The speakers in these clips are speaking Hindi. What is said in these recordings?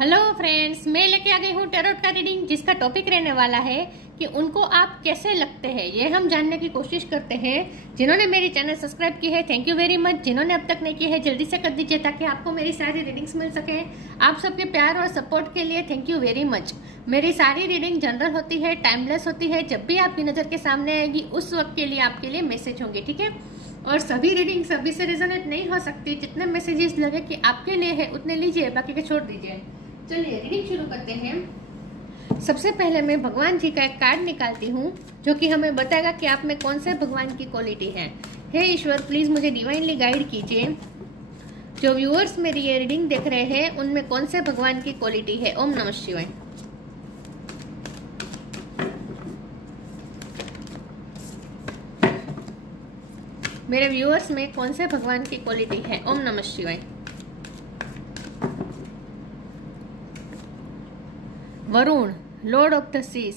हेलो फ्रेंड्स, मैं लेके आ गई हूँ टैरोट का रीडिंग, जिसका टॉपिक रहने वाला है कि उनको आप कैसे लगते हैं। ये हम जानने की कोशिश करते हैं। जिन्होंने मेरी चैनल सब्सक्राइब की है, थैंक यू वेरी मच। जिन्होंने अब तक नहीं की है, जल्दी से कर दीजिए ताकि आपको मेरी सारी रीडिंग्स मिल सके। आप सबके प्यार और सपोर्ट के लिए थैंक यू वेरी मच। मेरी सारी रीडिंग जनरल होती है, टाइमलेस होती है। जब भी आपकी नज़र के सामने आएगी उस वक्त के लिए आपके लिए मैसेज होंगे, ठीक है। और सभी रीडिंग सभी से रेजोनेट नहीं हो सकती। जितने मैसेजेस लगे कि आपके लिए है उतने लीजिए, बाकी के छोड़ दीजिए। चलिए रीडिंग शुरू करते हैं। सबसे पहले मैं भगवान जी का एक कार्ड निकालती हूँ जो कि हमें बताएगा कि आप में कौन से भगवान की क्वालिटी है। हे ईश्वर, प्लीज मुझे डिवाइनली गाइड कीजिए। जो व्यूअर्स मेरी ये रीडिंग देख रहे हैं उनमें कौन से भगवान की क्वालिटी है। ओम नमः शिवाय। मेरे व्यूअर्स में कौन से भगवान की क्वालिटी है। ओम नमः शिवाय। Varuna, lord of the seas.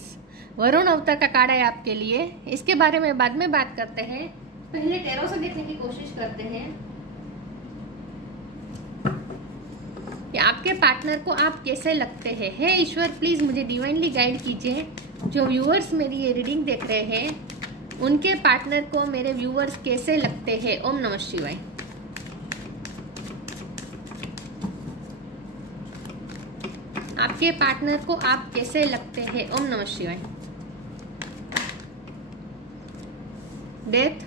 Varuna अवतार का कार्ड है आपके लिए। इसके बारे में बाद में बात करते हैं, पहले टैरो से देखने की कोशिश करते हैं कि आपके पार्टनर को आप कैसे लगते हैं। हे ईश्वर, प्लीज मुझे डिवाइनली गाइड कीजिए। जो व्यूअर्स मेरी ये रीडिंग देख रहे हैं उनके पार्टनर को मेरे व्यूअर्स कैसे लगते हैं। ओम नमः शिवाय। आपके पार्टनर को आप कैसे लगते हैं। ओम नमः शिवाय। डेथ।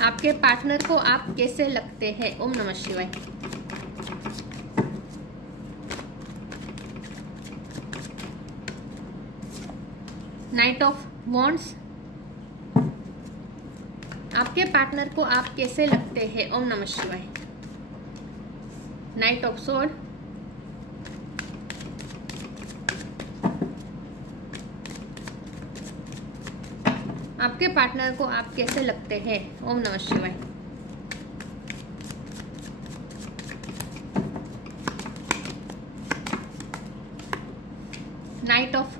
आपके पार्टनर को आप कैसे लगते हैं। ओम नमः शिवाय। Night of wands. आपके पार्टनर को आप कैसे लगते हैं। ओम नमः शिवाय। Night of sword. आपके पार्टनर को आप कैसे लगते हैं। ओम नमः शिवाय। Night of,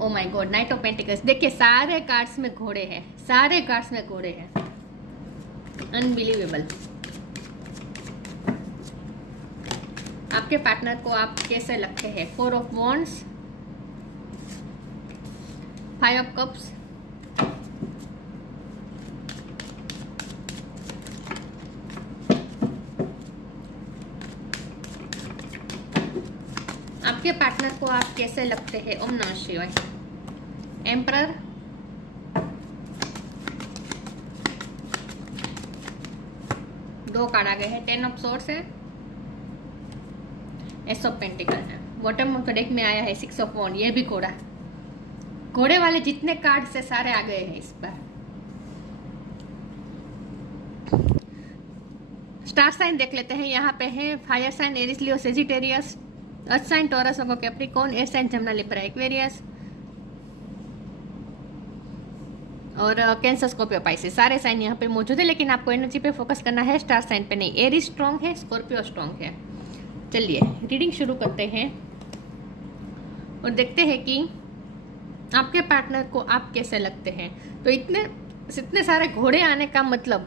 oh my God, night of pentacles. देखिए सारे कार्ड्स में घोड़े हैं, सारे कार्ड्स में घोड़े हैं। अनबिलीवेबल। आपके पार्टनर को आप कैसे लगते हैं। 4 ऑफ वॉन्ड्स, 5 ऑफ कप्स, आपके पार्टनर को आप कैसे लगते हैं। ओम नमः शिवाय। एम्परर, दो कार्ड आ गए हैं। 10 ऑफ सोर्ड्स है, एस ऑफ पेंटिकल है। बॉटम ऑफ द डेक में आया है 6 ऑफ वॉन्ड। ये भी घोड़ा, घोड़े वाले जितने कार्ड से सारे आ गए हैं इस बार। स्टार साइन देख लेते हैं। यहाँ पे है fire sign Aries Leo Sagittarius, earth sign Taurus और Capricorn, air sign Gemini Libra Aquarius और कैंसर स्कॉर्पियो पाइसेस। सारे साइन यहाँ पे मौजूद है, लेकिन आपको एनर्जी पे फोकस करना है, स्टार साइन पे नहीं। एरिस स्ट्रॉन्ग है, स्कॉर्पियो स्ट्रॉन्ग है। चलिए रीडिंग शुरू करते हैं और देखते हैं कि आपके पार्टनर को आप कैसे लगते हैं। तो इतने सारे घोड़े आने का मतलब,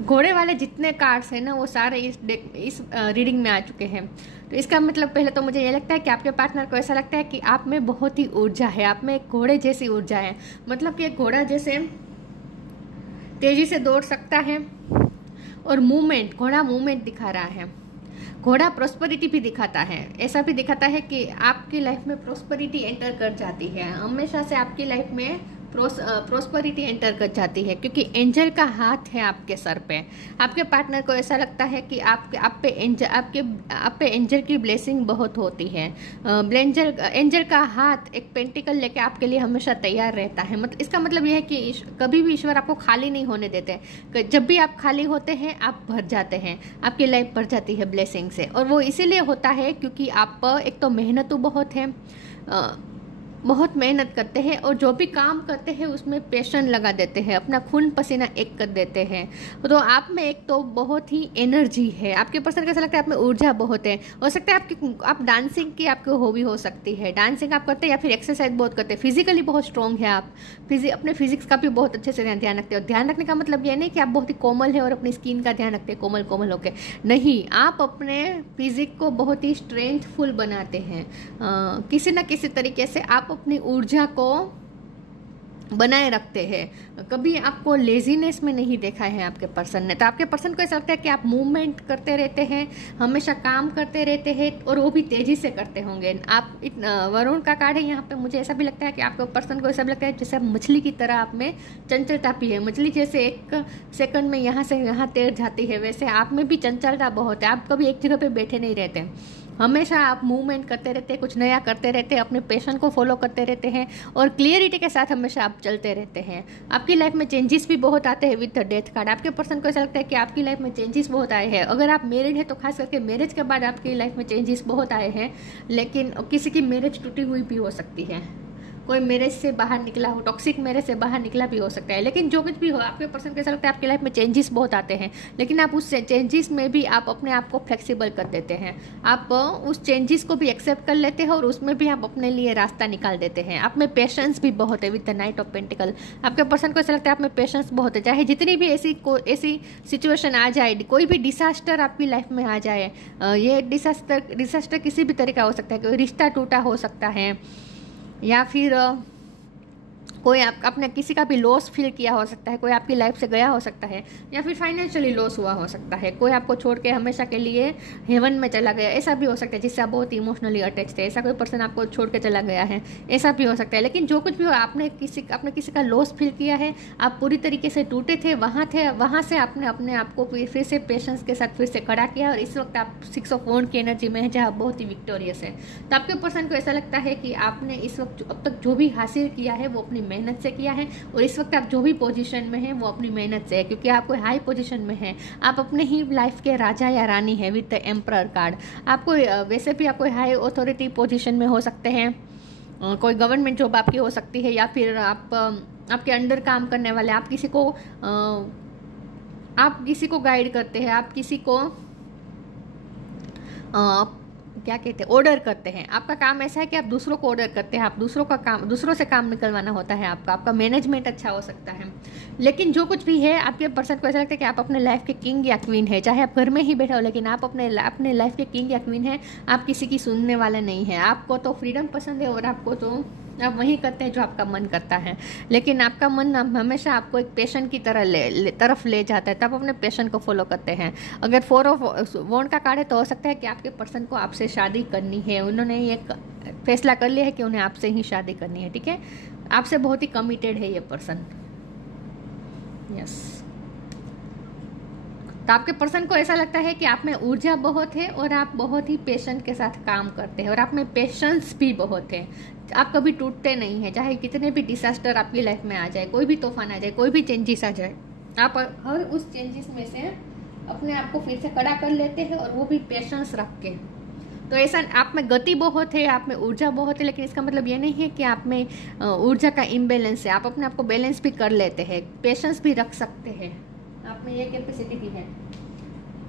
घोड़े वाले जितने कार्ड्स हैं ना वो सारे इस रीडिंग में आ चुके हैं। तो इसका मतलब पहले तो मुझे ये लगता है कि आपके पार्टनर को ऐसा लगता है कि आप में बहुत ही ऊर्जा है, आप में एक घोड़े जैसी ऊर्जा है। मतलब कि एक घोड़ा जैसे तेजी से दौड़ सकता है और मूवमेंट, घोड़ा मूवमेंट दिखा रहा है। घोड़ा प्रोस्पेरिटी भी दिखाता है। ऐसा भी दिखाता है कि आपकी लाइफ में प्रोस्पेरिटी एंटर कर जाती है। हमेशा से आपकी लाइफ में प्रोस्पेरिटी एंटर कर जाती है, क्योंकि एंजल का हाथ है आपके सर पे। आपके पार्टनर को ऐसा लगता है कि आप पे एंजल की ब्लेसिंग बहुत होती है। एंजल का हाथ एक पेंटिकल लेके आपके लिए हमेशा तैयार रहता है। मतलब इसका मतलब यह है कि कभी भी ईश्वर आपको खाली नहीं होने देते। जब भी आप खाली होते हैं आप भर जाते हैं, आपकी लाइफ भर जाती है ब्लेसिंग से। और वो इसीलिए होता है क्योंकि आप एक तो मेहनतू बहुत है, बहुत मेहनत करते हैं और जो भी काम करते हैं उसमें पैशन लगा देते हैं, अपना खून पसीना एक कर देते हैं। तो आप में एक तो बहुत ही एनर्जी है, आपके पर्सन कैसा लगता है आप में ऊर्जा बहुत है। हो सकता है आप डांसिंग की आपकी हॉबी हो सकती है, डांसिंग आप करते हैं या फिर एक्सरसाइज बहुत करते हैं, फिजिकली बहुत स्ट्रॉन्ग है आप, अपने फिजिक्स का भी बहुत अच्छे से ध्यान रखते हो। ध्यान रखने का मतलब ये नहीं कि आप बहुत ही कोमल है और अपनी स्किन का ध्यान रखते हैं कोमल कोमल होके, नहीं, आप अपने फिजिक को बहुत ही स्ट्रेंथफुल बनाते हैं। किसी न किसी तरीके से आप अपनी ऊर्जा को बनाए रखते हैं। कभी आपको लेजीनेस में नहीं देखा है आपके पर्सन ने। तो आपके पर्सन को ऐसा लगता है कि आप मूवमेंट करते रहते हैं, हमेशा काम करते रहते हैं और वो भी तेजी से करते होंगे। आप वरुण का कार्ड है यहाँ पे, मुझे ऐसा भी लगता है कि आपके पर्सन को ऐसा भी लगता है जैसे मछली की तरह आप में चंचलता भी है। मछली जैसे एक सेकंड में यहाँ से यहाँ तैर जाती है, वैसे आप में भी चंचलता बहुत है। आप कभी एक जगह पे बैठे नहीं रहते, हमेशा आप मूवमेंट करते रहते हैं, कुछ नया करते रहते हैं, अपने पैशन को फॉलो करते रहते हैं और क्लियरिटी के साथ हमेशा आप चलते रहते हैं। आपकी लाइफ में चेंजेस भी बहुत आते हैं विद द डेथ कार्ड। आपके पर्सन को ऐसा लगता है कि आपकी लाइफ में चेंजेस बहुत आए हैं। अगर आप मैरिड है तो खास करके मैरिज के बाद आपकी लाइफ में चेंजेस बहुत आए हैं, लेकिन किसी की मैरिज टूटी हुई भी हो सकती है, कोई मैरिज से बाहर निकला हो, टॉक्सिक मैरिज से बाहर निकला भी हो सकता है। लेकिन जो कुछ भी हो, आपके पर्सन कैसा लगता है आपकी लाइफ में चेंजेस बहुत आते हैं, लेकिन आप उस चेंजेस में भी आप अपने आप को फ्लेक्सिबल कर देते हैं। आप उस चेंजेस को भी एक्सेप्ट कर लेते हैं और उसमें भी आप अपने लिए रास्ता निकाल देते हैं। आप में पेशेंस भी बहुत है with the night of pentacle. आपके पर्सन को ऐसा लगता है आप में पेशेंस बहुत है, चाहे जितनी भी ऐसी सिचुएशन आ जाए, कोई भी डिसास्टर आपकी लाइफ में आ जाए, ये डिसास्टर किसी भी तरह का हो सकता है, कोई रिश्ता टूटा हो सकता है, या फिर कोई आपने किसी का भी लॉस फील किया हो सकता है, कोई आपकी लाइफ से गया हो सकता है, या फिर फाइनेंशियली लॉस हुआ हो सकता है, कोई आपको छोड़ के हमेशा के लिए हेवन में चला गया, ऐसा भी हो सकता है, जिससे आप बहुत इमोशनली अटैच थे, ऐसा कोई पर्सन आपको छोड़ के चला गया है, ऐसा भी हो सकता है। लेकिन जो कुछ भी हो, आपने किसी का लॉस फील किया है, आप पूरी तरीके से टूटे थे, वहाँ से आपने अपने आप को फिर से पेशेंस के साथ फिर से खड़ा किया और इस वक्त आप 6 ऑफ वॉन्ड की एनर्जी में है, जहाँ बहुत ही विक्टोरियस है। तो आपके पर्सन को ऐसा लगता है कि आपने इस वक्त अब तक जो भी हासिल किया है वो अपनी मेहनत से किया है और इस वक्त आप जो भी पोजीशन में हैं वो अपनी मेहनत से है, क्योंकि आप कोई हाई पोजीशन में हैं, आप अपने ही लाइफ के राजा या रानी है विद द एम्परर कार्ड। आपको वैसे भी आप कोई हाई अथॉरिटी पोजीशन में हो सकते हैं, कोई गवर्नमेंट जॉब आपकी हो सकती है, या फिर आपके अंडर काम करने वाले, आप किसी को गाइड करते हैं, आप किसी को क्या कहते हैं, ऑर्डर करते हैं। आपका काम ऐसा है कि आप दूसरों को ऑर्डर करते हैं, आप दूसरों से काम निकलवाना होता है आपका मैनेजमेंट अच्छा हो सकता है। लेकिन जो कुछ भी है, आपके पर्सन को ऐसा लगता है कि आप अपने लाइफ के किंग या क्वीन है, चाहे आप घर में ही बैठे हो, लेकिन आप अपने लाइफ के किंग या क्वीन है। आप किसी की सुनने वाले नहीं है, आपको तो फ्रीडम पसंद है और आपको तो आप वही करते हैं जो आपका मन करता है, लेकिन आपका मन हमेशा आपको एक पैशन की तरफ ले जाता है, तब अपने पैशन को फॉलो करते हैं। अगर 4 ऑफ वॉन्ड का कार्ड है तो हो सकता है कि आपके पर्सन को आपसे शादी करनी है, उन्होंने ये फैसला कर लिया है कि उन्हें आपसे ही शादी करनी है, ठीक है, आपसे बहुत ही कमिटेड है ये पर्सन। यस, तो आपके पर्सन को ऐसा लगता है कि आप में ऊर्जा बहुत है और आप बहुत ही पेशेंस के साथ काम करते हैं और आप में पेशेंस भी बहुत है। आप कभी टूटते नहीं हैं, चाहे कितने भी डिसास्टर आपकी लाइफ में आ जाए, कोई भी तूफान आ जाए, कोई भी चेंजेस आ जाए, आप हर उस चेंजेस में से अपने आप को फिर से खड़ा कर लेते हैं और वो भी पेशेंस रख के। तो ऐसा आप में गति बहुत है, आप में ऊर्जा बहुत है, लेकिन इसका मतलब ये नहीं है कि आप में ऊर्जा का इम्बैलेंस है। आप अपने आप को बैलेंस भी कर लेते हैं, पेशेंस भी रख सकते हैं, आप में ये कैपेसिटी भी है,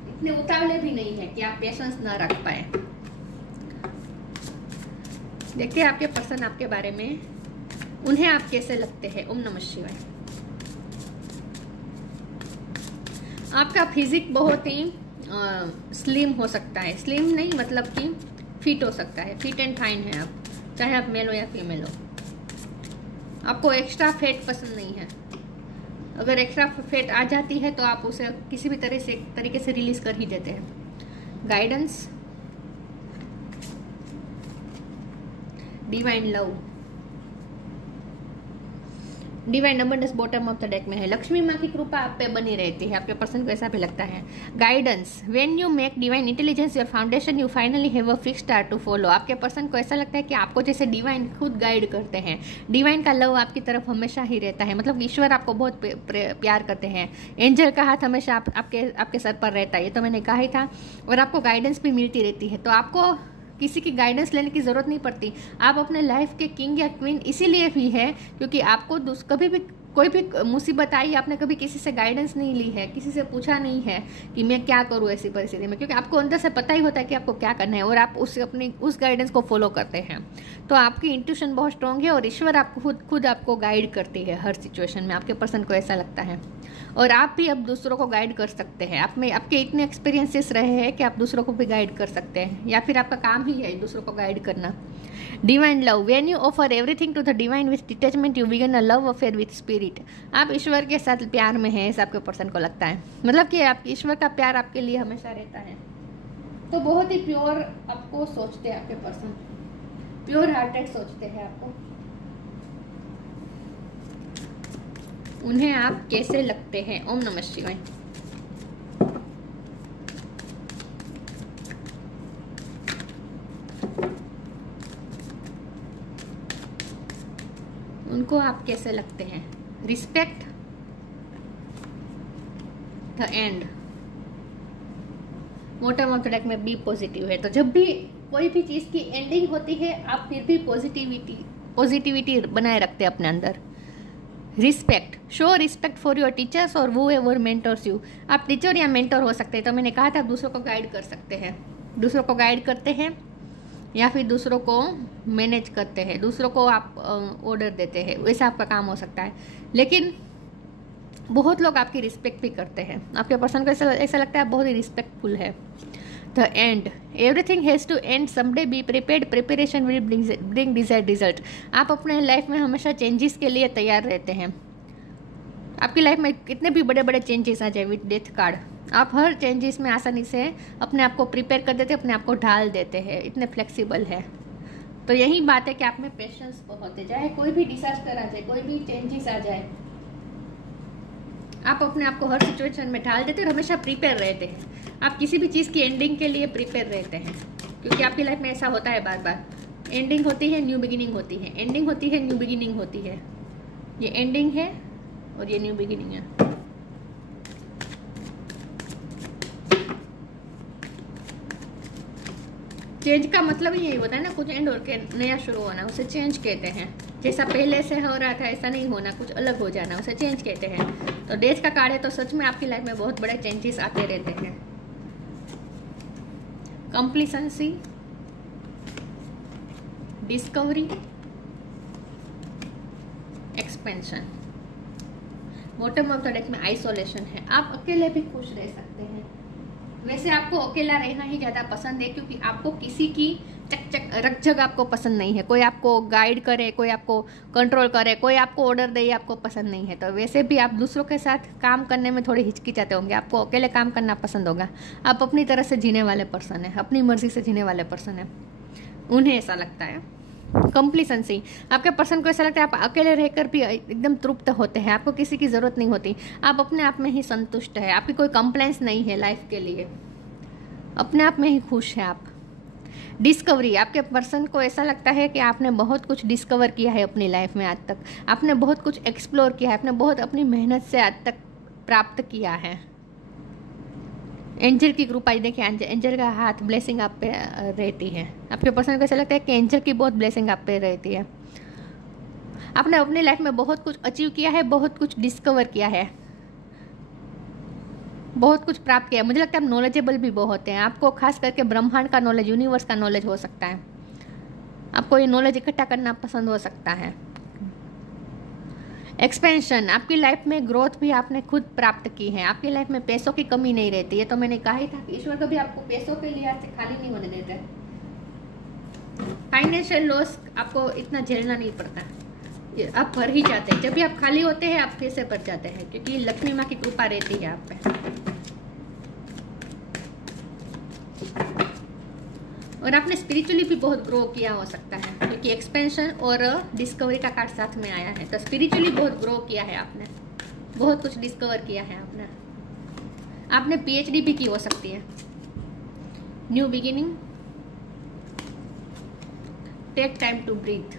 इतने उतावले भी नहीं है कि आप पेशेंस ना रख पाए। देखते हैं आपके पर्सन आपके बारे में, उन्हें आप कैसे लगते हैं। ओम नमः शिवाय। आपका फिजिक बहुत ही स्लिम हो सकता है, स्लिम नहीं मतलब कि फिट हो सकता है, फिट एंड फाइन है आप, चाहे आप मेल हो या फीमेल हो। आपको एक्स्ट्रा फैट पसंद नहीं है, अगर एक्स्ट्रा फैट आ जाती है तो आप उसे किसी भी तरीके से रिलीज कर ही देते हैं। Guidance, divine love, divine abundance bottom of the deck में है। लक्ष्मी माँ की कृपा आप पे बनी रहती है, आपके पर्सन को ऐसा भी लगता है। Guidance, when you make divine intelligence your foundation you finally have a fix star to follow. आपके पर्सन को ऐसा लगता है कि आपको जैसे डिवाइन खुद गाइड करते हैं, डिवाइन का लव आपकी तरफ हमेशा ही रहता है, मतलब ईश्वर आपको बहुत प्यार करते हैं। एंजल का हाथ हमेशा आपके सर पर रहता है, ये तो मैंने कहा ही था, और आपको गाइडेंस भी मिलती रहती है। तो आपको किसी की गाइडेंस लेने की ज़रूरत नहीं पड़ती। आप अपने लाइफ के किंग या क्वीन इसीलिए भी है क्योंकि आपको कभी भी कोई भी मुसीबत आई, आपने कभी किसी से गाइडेंस नहीं ली है, किसी से पूछा नहीं है कि मैं क्या करूँ ऐसी परिस्थिति में, क्योंकि आपको अंदर से पता ही होता है कि आपको क्या करना है और आप उस गाइडेंस को फॉलो करते हैं। तो आपकी इंट्यूशन बहुत स्ट्रांग है और ईश्वर आपको खुद आपको गाइड करती है हर सिचुएशन में। आपके पर्सन को ऐसा लगता है और आप भी अब दूसरों को गाइड कर सकते हैं। आप में आपके इतने एक्सपीरियंसेस रहे हैं कि आप दूसरों को भी गाइड कर सकते हैं, या फिर आपका काम ही है दूसरों को गाइड करना। Divine love, when you offer everything to the divine with detachment you begin a love affair with spirit. आप ईश्वर के साथ प्यार में हैं, ऐसा आपके पर्सन को लगता है। मतलब कि आप ईश्वर का प्यार आपके लिए हमेशा रहता है। तो बहुत ही प्योर आपको सोचते हैं आपके पर्सन, प्योर हार्टेड सोचते हैं आपको। उन्हें आप कैसे लगते हैं? ओम नमः शिवाय। उनको आप कैसे लगते हैं? रिस्पेक्ट, द एंड, मोटा मोटा डेक में बी पॉजिटिव है। तो जब भी कोई भी चीज की एंडिंग होती है आप फिर भी पॉजिटिविटी बनाए रखते हैं अपने अंदर। Respect, show respect for your teachers और वो एवर मेंटर्स यू। आप टीचर या मेंटर हो सकते हैं। तो मैंने कहा था आप दूसरों को गाइड कर सकते हैं, दूसरों को गाइड करते हैं या फिर दूसरों को मैनेज करते हैं, दूसरों को आप ऑर्डर देते हैं, वैसा आपका काम हो सकता है। लेकिन बहुत लोग आपकी रिस्पेक्ट भी करते हैं। आपके पर्सन को ऐसा लगता है बहुत ही रिस्पेक्टफुल है। The end, everything has to end someday, be prepared, preparation will bring desired result. आप अपने लाइफ में हमेशा चेंजेस के लिए तैयार रहते हैं। आपकी लाइफ में कितने भी बड़े बड़े चेंजेस आ जाए विद डेथ कार्ड, आप हर चेंजेस में आसानी से अपने आप को प्रिपेयर कर देते हैं, अपने आप को ढाल देते हैं, इतने फ्लेक्सिबल है। तो यही बात है कि आप में पेशेंस बहुत है। चाहे कोई भी डिजास्टर आ जाए, कोई भी चेंजेस आ जाए, आप अपने आप को हर सिचुएशन में ढाल देते हैं और हमेशा प्रिपेयर रहते हैं। आप किसी भी चीज़ की एंडिंग के लिए प्रिपेयर रहते हैं, क्योंकि आपकी लाइफ में ऐसा होता है बार बार। एंडिंग होती है, न्यू बिगिनिंग होती है, एंडिंग होती है, न्यू बिगिनिंग होती है। ये एंडिंग है और ये न्यू बिगिनिंग है। चेंज का मतलब ही यही होता है ना, कुछ एंड और के नया शुरू होना, उसे चेंज कहते हैं। जैसा पहले से हो रहा था ऐसा नहीं होना, कुछ अलग हो जाना, उसे चेंज कहते हैं। तो डेथ का कार्ड है तो सच में आपकी लाइफ में बहुत बड़े चेंजेस आते रहते हैं। Complacency, discovery, expansion. Bottom of the deck में आइसोलेशन है। आप अकेले भी खुश रह सकते हैं। वैसे आपको अकेला रहना ही ज़्यादा पसंद है, क्योंकि आपको किसी की रकझक आपको पसंद नहीं है। कोई आपको गाइड करे, कोई आपको कंट्रोल करे, कोई आपको ऑर्डर दे, आपको पसंद नहीं है। तो वैसे भी आप दूसरों के साथ काम करने में थोड़ी हिचकिचाते होंगे। आपको अकेले काम करना पसंद होगा। आप अपनी तरह से जीने वाले पर्सन है, अपनी मर्जी से जीने वाले पर्सन है। उन्हें ऐसा लगता है। कंप्लीसेंसी, आपके पर्सन को ऐसा लगता है आप अकेले रहकर भी एकदम तृप्त होते हैं, आपको किसी की ज़रूरत नहीं होती, आप अपने आप में ही संतुष्ट है, आपकी कोई कंप्लेंट्स नहीं है लाइफ के लिए, अपने आप में ही खुश है आप। डिस्कवरी, आपके पर्सन को ऐसा लगता है कि आपने बहुत कुछ डिस्कवर किया है अपनी लाइफ में। आज तक आपने बहुत कुछ एक्सप्लोर किया है, आपने बहुत अपनी मेहनत से आज तक प्राप्त किया है। एंजल की कृपा, देखिए एंजल का हाथ, ब्लेसिंग आप पे रहती है। आपके पर्सन को ऐसा लगता है कि एंजल की बहुत ब्लेसिंग आप पे रहती है। आपने अपनी लाइफ में बहुत कुछ अचीव किया है, बहुत कुछ डिस्कवर किया है, बहुत कुछ प्राप्त किया है। मुझे लगता है आप नॉलेजेबल भी बहुत हैं। आपको खास करके ब्रह्मांड का नॉलेज, यूनिवर्स का नॉलेज हो सकता है। आपको ये नॉलेज इकट्ठा करना पसंद हो सकता है। एक्सपेंशन, आपकी लाइफ में ग्रोथ भी आपने खुद प्राप्त की है। आपकी लाइफ में पैसों की कमी नहीं रहती है। तो मैंने कहा ही था कि ईश्वर कभी आपको पैसों के लिहाज से खाली नहीं होने देते। फाइनेंशियल लॉस आपको इतना झेलना नहीं पड़ता, आप भर ही जाते हैं। जब भी आप खाली होते हैं आप फिर से भर जाते हैं, क्योंकि लक्ष्मी माँ की कृपा रहती है आप पे। और आपने स्पिरिचुअली भी बहुत ग्रो किया हो सकता है, क्योंकि एक्सपेंशन और डिस्कवरी का कार्ड साथ में आया है। तो स्पिरिचुअली बहुत ग्रो किया है आपने, बहुत कुछ डिस्कवर किया है आपने पीएचडी भी की हो सकती है। New beginning, take time to breathe.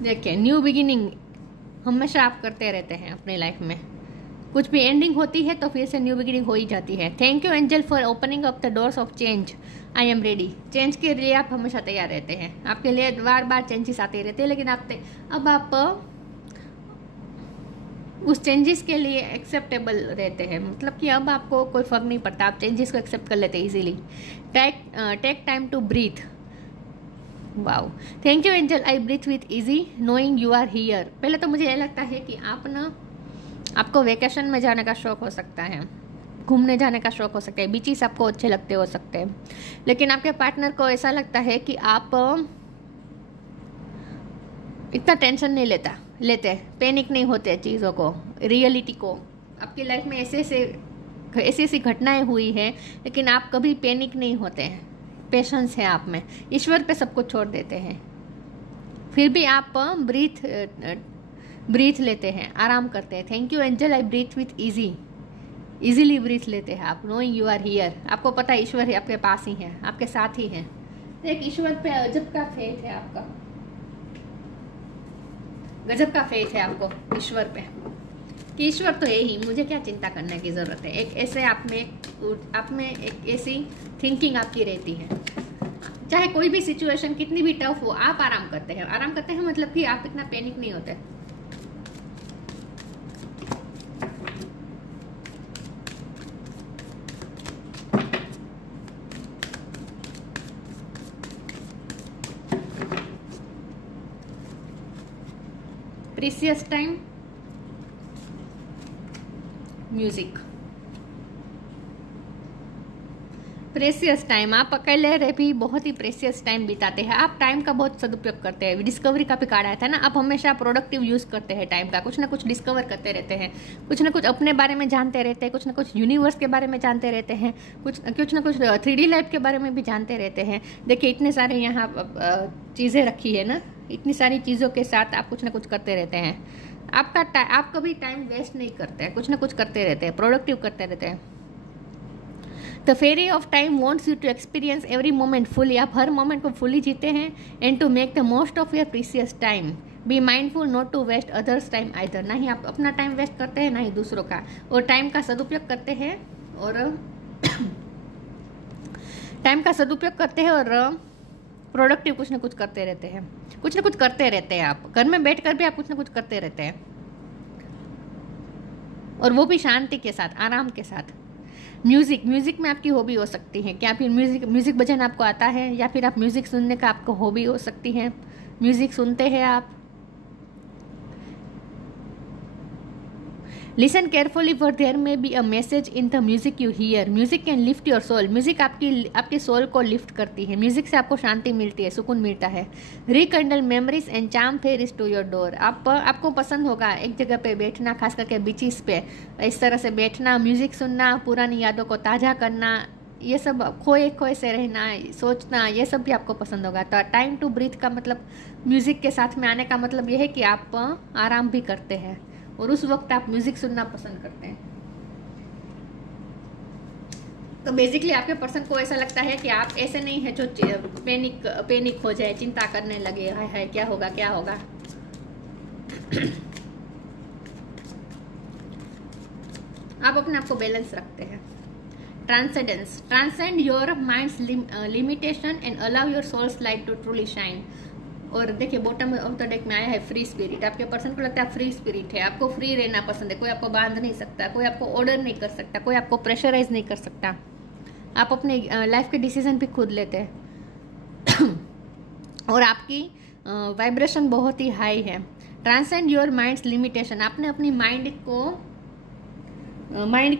देखिए न्यू बिगिनिंग हमेशा आप करते रहते हैं अपनी लाइफ में। कुछ भी एंडिंग होती है तो फिर से न्यू बिगिनिंग हो ही जाती है। Thank you angel for opening up the doors of change, I am ready. Change के लिए आप हमेशा तैयार रहते हैं, आपके लिए बार बार चेंजेस आते रहते हैं, लेकिन अब आप उस चेंजेस के लिए एक्सेप्टेबल रहते हैं, मतलब कि अब आपको कोई फर्क नहीं पड़ता, आप चेंजेस को एक्सेप्ट कर लेते हैं easily. Take time to breathe, wow, thank you angel, I breathe with easy knowing you are here. पहले तो मुझे ये लगता है कि आपको वेकेशन में जाने का शौक हो सकता है, घूमने जाने का शौक हो सकता है, बीचीज आपको अच्छे लगते हो सकते हैं, लेकिन आपके पार्टनर को ऐसा लगता है कि आप इतना टेंशन नहीं लेते, पैनिक नहीं होते चीज़ों को, रियलिटी को। आपकी लाइफ में ऐसी घटनाएं हुई हैं, लेकिन आप कभी पैनिक नहीं होते हैं, पेशेंस है आप में, ईश्वर पे सब कुछ छोड़ देते हैं, फिर भी आप ब्रीथ लेते हैं, आराम करते हैं। Thank you angel, I breathe with easily breath लेते हैं आप, नोइंग यू आर हियर। आपको पता है ईश्वर आपके पास ही है, आपके साथ ही है। एक ईश्वर पे अजब का फेथ है आपका, गजब का फेथ है आपको ईश्वर पे, कि ईश्वर तो है ही, मुझे क्या चिंता करने की ज़रूरत है। एक ऐसे आप में एक ऐसी थिंकिंग आपकी रहती है, चाहे कोई भी सिचुएशन कितनी भी टफ हो, आप आराम करते हैं मतलब कि आप इतना पैनिक नहीं होते। Precious time, music, precious time, आप अकेले रह भी बहुत ही प्रेसियस टाइम बिताते हैं, आप टाइम का बहुत सदुपयोग करते हैं। डिस्कवरी का भी कार्ड आया था ना, आप हमेशा प्रोडक्टिव यूज करते हैं टाइम का, कुछ ना कुछ डिस्कवर करते रहते हैं, कुछ ना कुछ अपने बारे में जानते रहते हैं, कुछ ना कुछ यूनिवर्स के बारे में जानते रहते हैं, कुछ ना कुछ 3D लाइफ के बारे में भी जानते रहते हैं। देखिए इतने सारे यहाँ चीज़ें रखी है ना, इतनी सारी चीज़ों के साथ आप कुछ ना कुछ करते रहते हैं। आप कभी टाइम वेस्ट नहीं करते हैं, कुछ ना कुछ करते रहते हैं, प्रोडक्टिव करते रहते हैं। The fairy of time wants you to experience every moment fully, आप हर मोमेंट को फुली जीते हैं। And to make the most of your precious time, be mindful not to waste others time either, ना ही आप अपना टाइम वेस्ट करते हैं ना ही दूसरों का, और टाइम का सदुपयोग करते हैं और प्रोडक्टिव कुछ ना कुछ करते रहते हैं, कुछ ना कुछ करते रहते हैं। आप घर में बैठकर भी आप कुछ ना कुछ करते रहते हैं, और वो भी शांति के साथ, आराम के साथ। म्यूजिक में आपकी हॉबी हो सकती है, क्या फिर म्यूजिक बजाना आपको आता है, या फिर आप म्यूजिक सुनने का आपको हॉबी हो सकती है, म्यूजिक सुनते हैं आप। Listen carefully for there may be a message in the music you hear, music can lift your soul, music आपकी सोल को लिफ्ट करती है, म्यूजिक से आपको शांति मिलती है, सुकून मिलता है। Rekindle memories and charm fairs to your door, आपको पसंद होगा एक जगह पे बैठना, खास करके बीचीज पे इस तरह से बैठना, म्यूजिक सुनना, पुरानी यादों को ताज़ा करना, ये सब खोए से रहना, सोचना, ये सब भी आपको पसंद होगा। तो टाइम टू ब्रीथ का मतलब, म्यूजिक के साथ में आने का मतलब ये है कि आप आराम भी करते हैं, और उस वक्त आप म्यूजिक सुनना पसंद करते हैं। तो बेसिकली आपके पर्सन को ऐसा लगता है कि आप ऐसे नहीं है जो पैनिक हो जाए, चिंता करने लगे, हाय क्या होगा। आप अपने आप को बैलेंस रखते हैं। Transcendence, transcend your mind's limitation and allow your soul's light to truly shine. और देखिए बॉटम ऑफ द डेक में आया है फ्री स्पिरिट, आपके पर्सन को लगता है फ्री स्पिरिट है, आपको फ्री रहना पसंद है, कोई आपको बांध नहीं सकता, कोई आपको ऑर्डर नहीं कर सकता, कोई आपको प्रेशराइज नहीं कर सकता, आप अपने लाइफ के डिसीजन भी खुद लेते हैं और आपकी वाइब्रेशन बहुत ही हाई है। ट्रांसेंड योर माइंड्स लिमिटेशन, आपने अपनी माइंड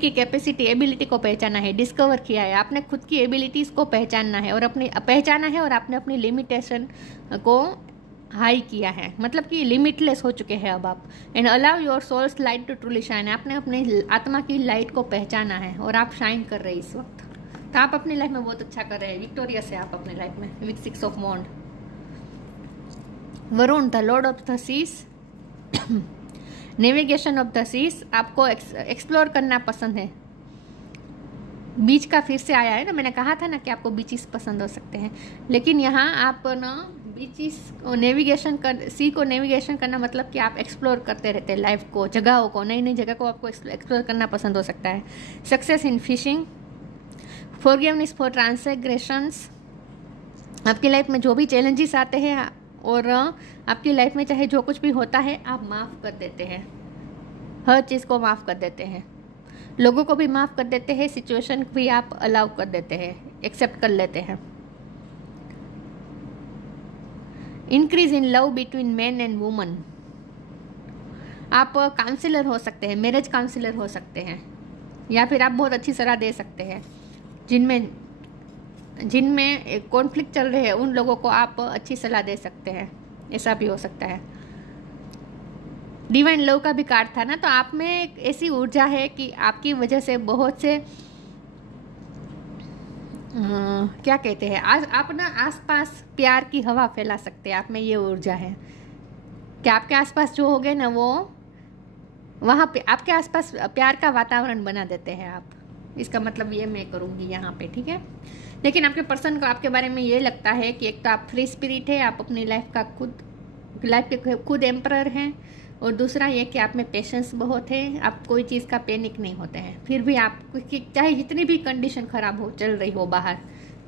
की कैपेसिटी, एबिलिटी को पहचाना है, डिस्कवर किया है, आपने खुद की एबिलिटीज़ को पहचाना है और आपने अपनी लिमिटेशन को हाई किया है, मतलब कि लिमिटलेस हो चुके हैं अब आप। And allow your soul's light to truly shine, आपने अपनी आत्मा की लाइट को पहचाना है और आप शाइन कर रहे हैं इस वक्त। तो आप अपनी लाइफ में बहुत अच्छा कर रहे हैं, विक्टोरियस है आप अपने लाइफ में with 6 of wand. Varuna, the lord of the seas, navigation of the seas, आपको एक्सप्लोर करना पसंद है। बीच का फिर से आया है ना, मैंने कहा था ना कि आपको बीचेस पसंद हो सकते हैं, लेकिन यहाँ आप ना बीचीज को नेविगेशन कर, सी को नेविगेशन करना मतलब कि आप एक्सप्लोर करते रहते हैं लाइफ को, जगहों को, नई नई जगह को आपको एक्सप्लोर करना पसंद हो सकता है। Success in fishing, forgiveness for transgressions, आपकी लाइफ में जो भी चैलेंजेस आते हैं और आपकी लाइफ में चाहे जो कुछ भी होता है आप माफ़ कर देते हैं, हर चीज़ को माफ़ कर देते हैं, लोगों को भी माफ़ कर देते हैं, सिचुएशन भी आप अलाउ कर देते हैं, एक्सेप्ट कर लेते हैं। Increase in love between man and woman, आप काउंसलर हो सकते हैं, मैरिज काउंसलर हो सकते हैं, या फिर आप बहुत अच्छी सलाह दे सकते हैं। जिनमें कॉन्फ्लिक्ट चल रहे हैं उन लोगों को आप अच्छी सलाह दे सकते हैं, ऐसा भी हो सकता है। डिवाइन लव का भी कार्ड था ना, तो आप में एक ऐसी ऊर्जा है कि आपकी वजह से बहुत से क्या कहते हैं, आज आप ना आसपास प्यार की हवा फैला सकते हैं। आप में ये ऊर्जा है कि आपके आसपास जो हो गए ना वो वहाँ पे आपके आसपास प्यार का वातावरण बना देते हैं आप। इसका मतलब ये मैं करूँगी यहाँ पे, ठीक है। लेकिन आपके पर्सन को आपके बारे में ये लगता है कि एक तो आप फ्री स्पिरिट है, आप अपनी लाइफ के खुद एम्परर हैं, और दूसरा ये कि आप में पेशेंस बहुत है, आप कोई चीज़ का पैनिक नहीं होते हैं। फिर भी आप चाहे जितनी भी कंडीशन ख़राब हो, चल रही हो बाहर,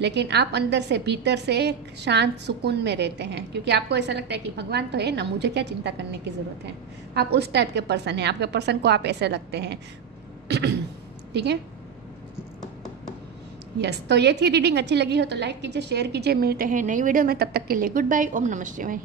लेकिन आप अंदर से भीतर से एक शांत सुकून में रहते हैं, क्योंकि आपको ऐसा लगता है कि भगवान तो है ना, मुझे क्या चिंता करने की ज़रूरत है। आप उस टाइप के पर्सन हैं, आपके पर्सन को आप ऐसे लगते हैं, ठीक है। यस, तो ये थी रीडिंग। अच्छी लगी हो तो लाइक कीजिए, शेयर कीजिए। मिलते हैं नई वीडियो में, तब तक के लिए गुड बाय। ओम नमः शिवाय।